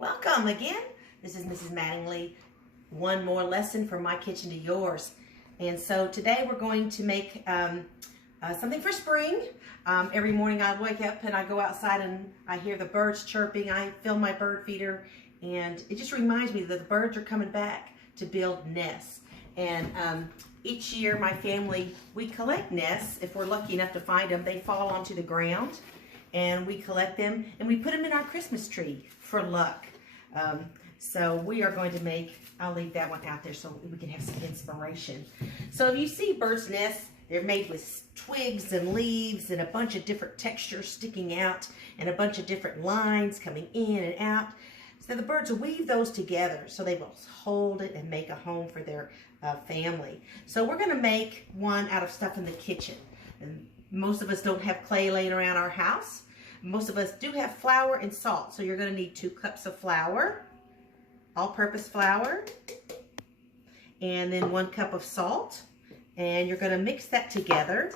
Welcome again. This is Mrs. Mattingly. One more lesson from my kitchen to yours. And so today we're going to make something for spring. Every morning I wake up and I go outside and I hear the birds chirping. I fill my bird feeder and it just reminds me that the birds are coming back to build nests. And each year my family, we collect nests. If we're lucky enough to find them, they fall onto the ground. And we collect them and we put them in our Christmas tree for luck. So we are going to make, I'll leave that one out there so we can have some inspiration. So if you see birds' nests, they're made with twigs and leaves and a bunch of different textures sticking out and a bunch of different lines coming in and out. So the birds will weave those together so they will hold it and make a home for their family. So we're going to make one out of stuff in the kitchen. And most of us don't have clay laying around our house. Most of us do have flour and salt. So you're going to need 2 cups of flour, all-purpose flour, and then 1 cup of salt. And you're going to mix that together.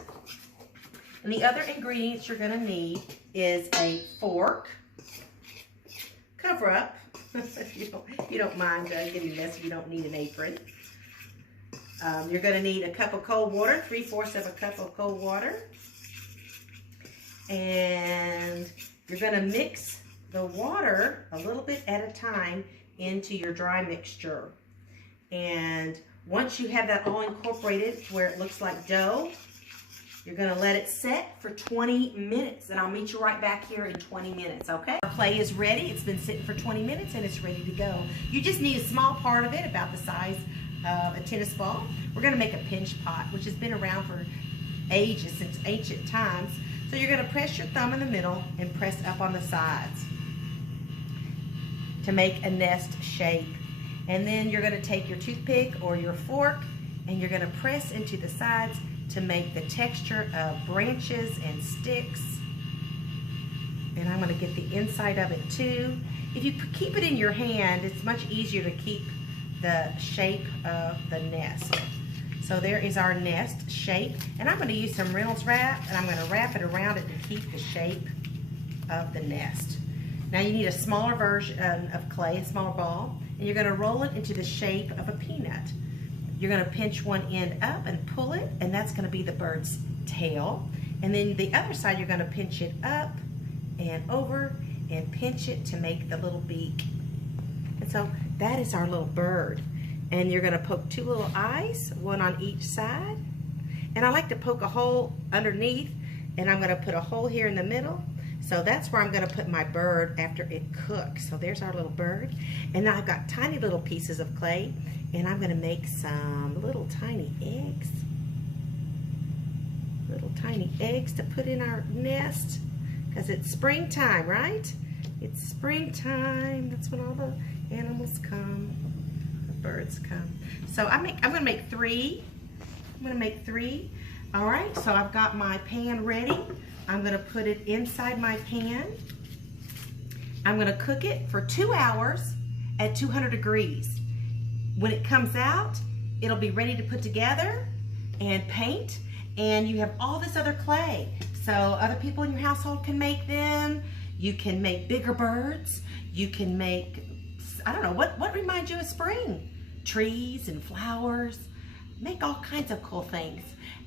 And the other ingredients you're going to need is a fork. Cover up. if you don't mind getting messy, you don't need an apron. You're going to need a cup of cold water, 3/4 of a cup of cold water. And you're going to mix the water a little bit at a time into your dry mixture. And once you have that all incorporated where it looks like dough, you're going to let it set for 20 minutes. And I'll meet you right back here in 20 minutes, okay? Our clay is ready. It's been sitting for 20 minutes and it's ready to go. You just need a small part of it, about the size of a tennis ball. We're going to make a pinch pot, which has been around for ages, since ancient times. So you're going to press your thumb in the middle and press up on the sides to make a nest shape. And then you're going to take your toothpick or your fork and you're going to press into the sides to make the texture of branches and sticks. And I'm going to get the inside of it too. If you keep it in your hand, it's much easier to keep the shape of the nest. So there is our nest shape, and I'm going to use some Reynolds wrap, and I'm going to wrap it around it to keep the shape of the nest. Now you need a smaller version of clay, a smaller ball, and you're going to roll it into the shape of a peanut. You're going to pinch one end up and pull it, and that's going to be the bird's tail. And then the other side, you're going to pinch it up and over and pinch it to make the little beak. And so that is our little bird. And you're going to poke 2 little eyes, one on each side. And I like to poke a hole underneath, and I'm going to put a hole here in the middle. So that's where I'm going to put my bird after it cooks. So there's our little bird. And now I've got tiny little pieces of clay, and I'm going to make some little tiny eggs. Little tiny eggs to put in our nest, because it's springtime, right? It's springtime. That's when all the animals come. Birds come. So I'm going to make 3. I'm going to make 3. All right, so I've got my pan ready. I'm going to put it inside my pan. I'm going to cook it for 2 hours at 200 degrees. When it comes out, it'll be ready to put together and paint, and you have all this other clay. So other people in your household can make them. You can make bigger birds. You can make, I don't know, what reminds you of spring? Trees and flowers. Make all kinds of cool things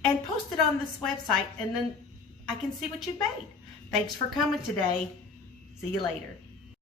and post it on this website, and then I can see what you've made. Thanks for coming today. See you later.